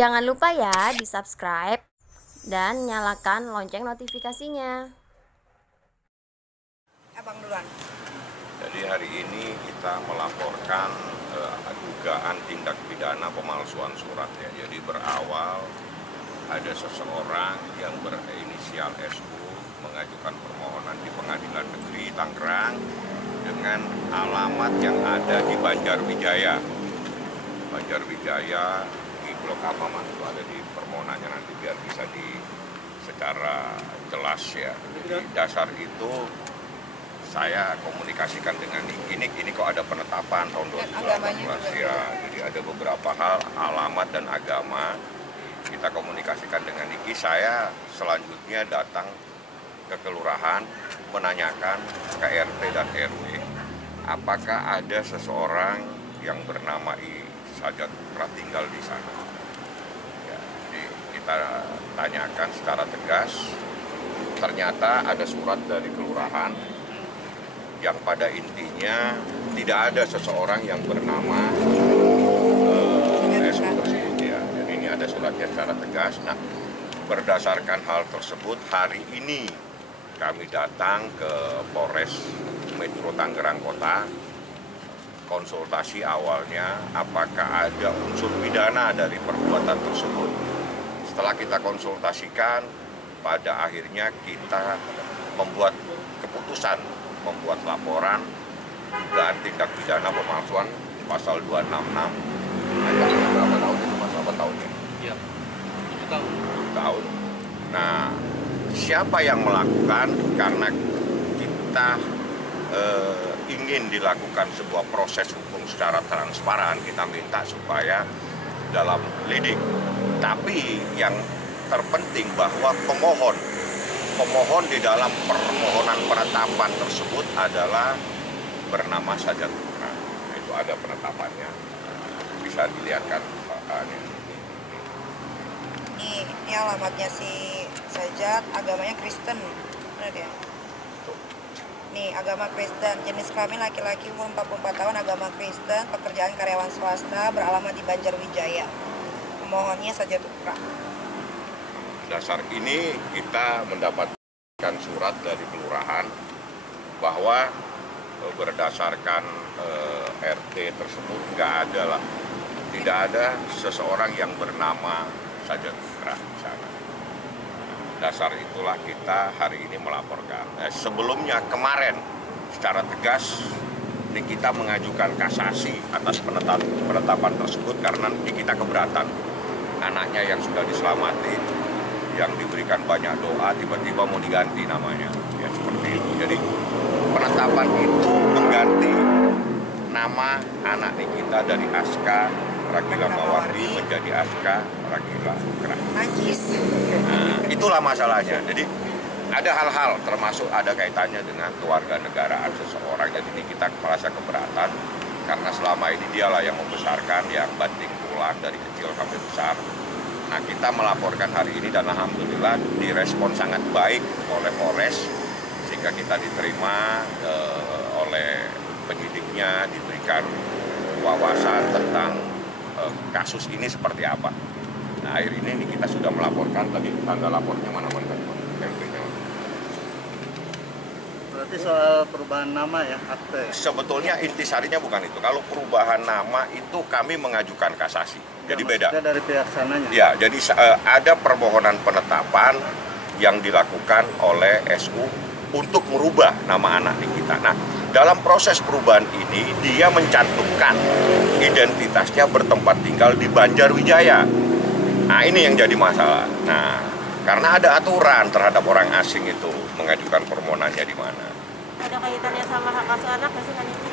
Jangan lupa ya di-subscribe dan nyalakan lonceng notifikasinya. Abang duluan. Jadi hari ini kita melaporkan dugaan tindak pidana pemalsuan surat ya. Jadi berawal ada seseorang yang berinisial SU mengajukan permohonan di Pengadilan Negeri Tangerang dengan alamat yang ada di Banjarwijaya. Banjarwijaya di Blok apa Mas? Itu ada di permohonannya, nanti biar bisa secara jelas ya. Jadi dasar itu saya komunikasikan dengan ini kok ada penetapan tahun 2018 ya. Jadi ada beberapa hal, alamat dan agama. Kita komunikasikan dengan Niki. Saya selanjutnya datang ke kelurahan menanyakan ke RT dan RW apakah ada seseorang yang bernama Sajat Putra tinggal di sana. Ya, jadi kita tanyakan secara tegas. Ternyata ada surat dari kelurahan yang pada intinya tidak ada seseorang yang bernama SU tersebut ya. Jadi ini ada suratnya secara tegas. Nah, berdasarkan hal tersebut hari ini kami datang ke Polres Metro Tangerang Kota. Konsultasi awalnya apakah ada unsur pidana dari perbuatan tersebut. Setelah kita konsultasikan, pada akhirnya kita membuat keputusan, membuat laporan dugaan tindak pidana pemalsuan pasal 266. Berapa tahun itu Mas? Berapa tahunnya? Iya, 7 tahun. 7 tahun. Nah, siapa yang melakukan? Karena kita ingin dilakukan sebuah proses hukum secara transparan, kita minta supaya dalam lidik. Tapi yang terpenting bahwa pemohon di dalam permohonan penetapan tersebut adalah bernama Sajat Putra. Itu ada penetapannya, bisa dilihatkan. Ini alamatnya si Sajat, agamanya Kristen, benar ya? Nih, agama Kristen, jenis kelamin laki-laki, umur 44 tahun, agama Kristen, pekerjaan karyawan swasta, beralamat di Banjarwijaya. Pemohonnya Sajat Putra. Dasar ini kita mendapatkan surat dari kelurahan bahwa berdasarkan RT tersebut tidak ada seseorang yang bernama Sajat Putra di sana. Dasar itulah kita hari ini melaporkan. Sebelumnya kemarin secara tegas ini kita mengajukan kasasi atas penetapan tersebut karena kita keberatan. Anaknya yang sudah diselamatin, yang diberikan banyak doa, tiba-tiba mau diganti namanya, ya seperti itu. Jadi penetapan itu mengganti nama anak kita dari Aska Ragila Mawardi menjadi Aska Ragila Putra. Najis. Nah, itulah masalahnya. Jadi ada hal-hal termasuk ada kaitannya dengan kewarganegaraan seseorang. Jadi ini kita merasa keberatan karena selama ini dialah yang membesarkan, yang banting tulang dari kecil sampai besar. Nah, kita melaporkan hari ini dan alhamdulillah direspon sangat baik oleh Polres sehingga kita diterima oleh penyidiknya, diberikan wawasan tentang kasus ini seperti apa. Nah, akhir ini kita sudah melaporkan, tadi tanda lapornya mana-mana MP-nya. Berarti soal perubahan nama ya, akte? Sebetulnya intisarinya bukan itu. Kalau perubahan nama itu kami mengajukan kasasi. Jadi beda. Dari pihak sananya? Ya, jadi ada permohonan penetapan yang dilakukan oleh SU untuk merubah nama anak kita. Nah, dalam proses perubahan ini dia mencantumkan identitasnya bertempat tinggal di Banjarwijaya. Nah, ini yang jadi masalah. Nah, karena ada aturan terhadap orang asing itu mengajukan permohonannya di mana. Ada kaitannya sama hak asuh anak nggak sih kan itu?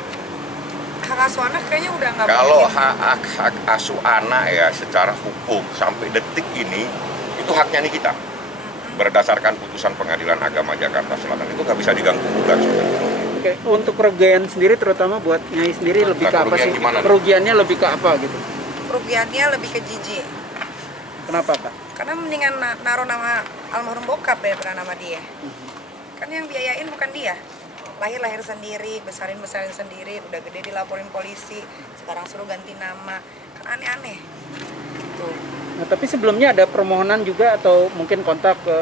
Hak asuh anak kayaknya udah nggak. Kalau hak asuh anak ya secara hukum sampai detik ini itu haknya nih kita. Berdasarkan putusan Pengadilan Agama Jakarta Selatan itu nggak bisa diganggu-gugat. Oke, untuk kerugian sendiri terutama buat Nyai sendiri lebih ke apa sih? Kerugiannya lebih ke apa gitu? Kerugiannya lebih ke jijik. Kenapa Pak? Karena mendingan naruh nama almarhum bokap daripada nama dia. Kan yang biayain bukan dia. Lahir sendiri, besarin sendiri, udah gede dilaporin polisi, sekarang suruh ganti nama. Kan aneh-aneh. Tuh. Nah, tapi sebelumnya ada permohonan juga atau mungkin kontak ke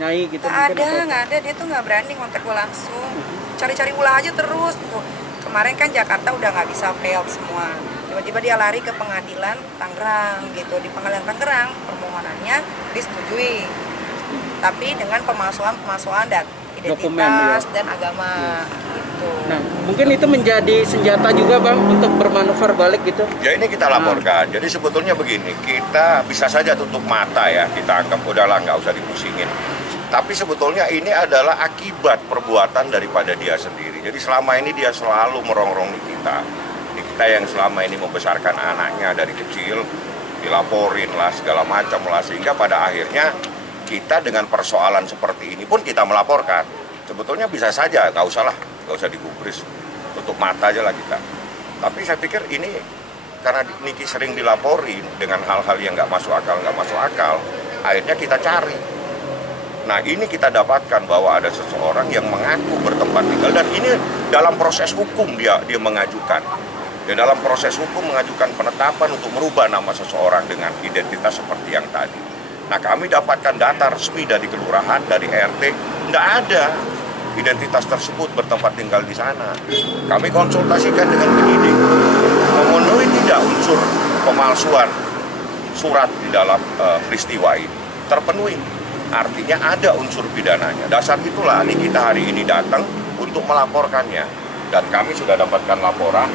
Nyai gitu? Nggak ada, dia tuh nggak berani kontak gue langsung. Cari-cari ulah aja terus tuh. Kemarin kan Jakarta udah nggak bisa failed semua. Tiba-tiba dia lari ke pengadilan Tangerang gitu. Di pengadilan Tangerang permohonannya disetujui, tapi dengan pemalsuan dan identitas dan agama gitu. Nah, mungkin itu menjadi senjata juga Bang untuk bermanuver balik gitu. Ya ini kita laporkan. Jadi sebetulnya begini, kita bisa saja tutup mata ya, kita anggap udahlah nggak usah dipusingin. Tapi sebetulnya ini adalah akibat perbuatan daripada dia sendiri. Jadi selama ini dia selalu merongrong kita yang selama ini membesarkan anaknya dari kecil, dilaporin lah segala macam lah, sehingga pada akhirnya kita dengan persoalan seperti ini pun kita melaporkan. Sebetulnya bisa saja, nggak usah digubris, tutup mata aja lah kita. Tapi saya pikir ini karena Niki sering dilaporin dengan hal-hal yang nggak masuk akal, akhirnya kita cari. Nah ini kita dapatkan bahwa ada seseorang yang mengaku bertempat tinggal, dan ini dalam proses hukum dia mengajukan. Ya, dalam proses hukum mengajukan penetapan untuk merubah nama seseorang dengan identitas seperti yang tadi. Nah kami dapatkan data resmi dari kelurahan, dari RT, tidak ada identitas tersebut bertempat tinggal di sana. Kami konsultasikan dengan penyidik, memenuhi tidak unsur pemalsuan surat di dalam peristiwa ini, terpenuhi. Artinya ada unsur pidananya. Dasar itulah kita hari ini datang untuk melaporkannya. Dan kami sudah dapatkan laporan,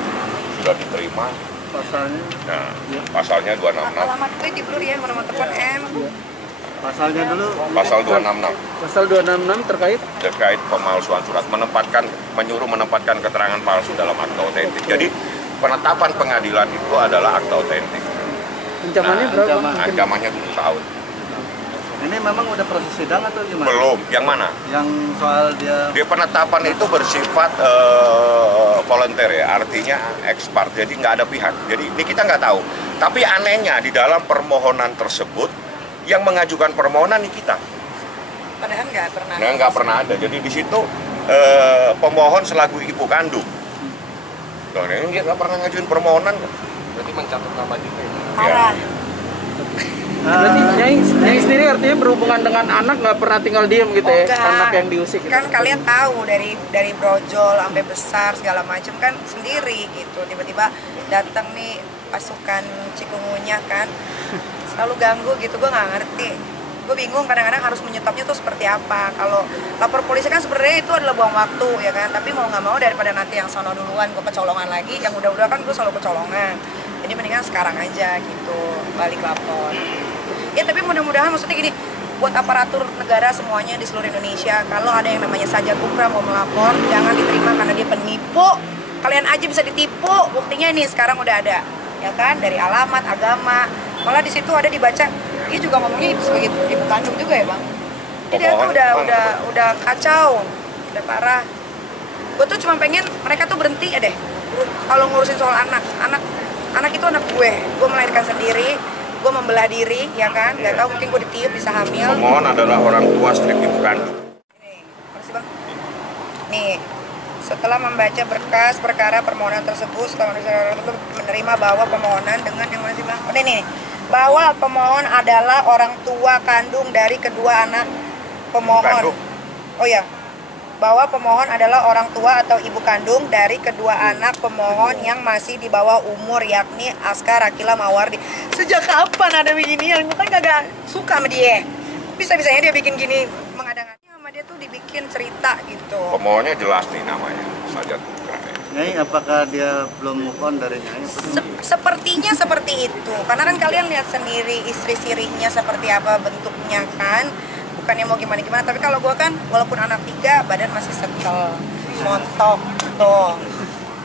sudah diterima. Pasalnya? Nah, pasalnya 266. Alamat gue di blur ya, nomor telepon M. Pasalnya dulu? Pasal 266. Pasal 266 Terkait pemalsuan surat, menyuruh menempatkan keterangan palsu dalam akta otentik. Jadi penetapan pengadilan itu adalah akta otentik. Ancamannya berapa? Ancamannya 7 tahun. Ini memang udah proses sidang atau gimana? Belum. Yang mana? Yang soal dia Penetapan itu bersifat volunteer ya, artinya expert, jadi nggak ada pihak. Jadi ini kita nggak tahu. Tapi anehnya di dalam permohonan tersebut, yang mengajukan permohonan ini kita. Padahal nggak pernah. Nah, nggak pernah ada. Jadi di situ pemohon selaku ibu kandung. Loh, ini dia nggak pernah ngajuin permohonan. berarti mencatat nama juga ya? Parah. Berarti Nyai sendiri artinya berhubungan dengan anak nggak pernah tinggal diem gitu ya? Enggak. Anak yang diusik gitu. Kan kalian tahu dari brojol sampai besar segala macam kan sendiri gitu. Tiba-tiba datang nih pasukan cikungunya kan, selalu ganggu gitu, gue nggak ngerti. Gue bingung kadang-kadang harus menyetopnya tuh seperti apa. Kalau lapor polisi kan sebenarnya itu adalah buang waktu ya kan, tapi mau nggak mau daripada nanti yang sono duluan gue kecolongan lagi, yang udah-udah kan gue selalu kecolongan. Jadi mendingan sekarang aja gitu balik lapor. Ya tapi mudah-mudahan maksudnya gini, buat aparatur negara semuanya di seluruh Indonesia, kalau ada yang namanya Sajak Kupra mau melapor, jangan diterima karena dia penipu. Kalian aja bisa ditipu, buktinya ini sekarang udah ada, ya kan, dari alamat, agama. Malah di situ ada dibaca, dia juga ngomongnya sebagai ibu kandung juga ya bang. Jadi dia tuh udah kacau, udah parah. Gue tuh cuma pengen mereka tuh berhenti ya deh, kalau ngurusin soal anak itu anak gue melahirkan sendiri. Gue membelah diri, ya kan? Gak tahu mungkin gue ditiup bisa hamil. Pemohon adalah orang tua strip ibu kandung. Nih, makasih bang. Nih, setelah membaca berkas perkara permohonan tersebut, setelah menerima bahwa pemohonan dengan yang mana sih bang? Oh, nih, bahwa pemohon adalah orang tua kandung dari kedua anak pemohon. Oh ya, bahwa pemohon adalah orang tua atau ibu kandung dari kedua anak pemohon yang masih di bawah umur, yakni Askar Akila Mawardi. Sejak kapan ada begini? Yang kan kagak suka sama dia. Bisa-bisanya dia bikin gini, mengada-ngada sama dia tuh dibikin cerita gitu. Pemohonnya jelas nih namanya, Sajak Kupra. Nyai, apakah dia belum move on dari Nyai? Sepertinya seperti itu. Karena kan kalian lihat sendiri istri sirinya seperti apa bentuknya kan. Bukannya mau gimana-gimana, tapi kalau gue kan walaupun anak 3, badan masih setel, montok tuh,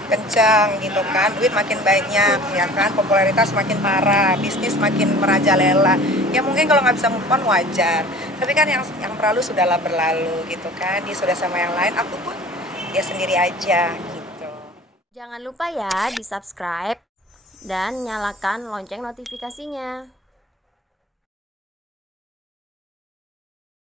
kencang gitu kan, duit makin banyak ya kan, popularitas makin parah, bisnis makin merajalela. Ya mungkin kalau nggak bisa move on wajar, tapi kan yang berlalu sudahlah berlalu gitu kan, dia sudah sama yang lain, aku pun dia sendiri aja gitu. Jangan lupa ya di subscribe dan nyalakan lonceng notifikasinya.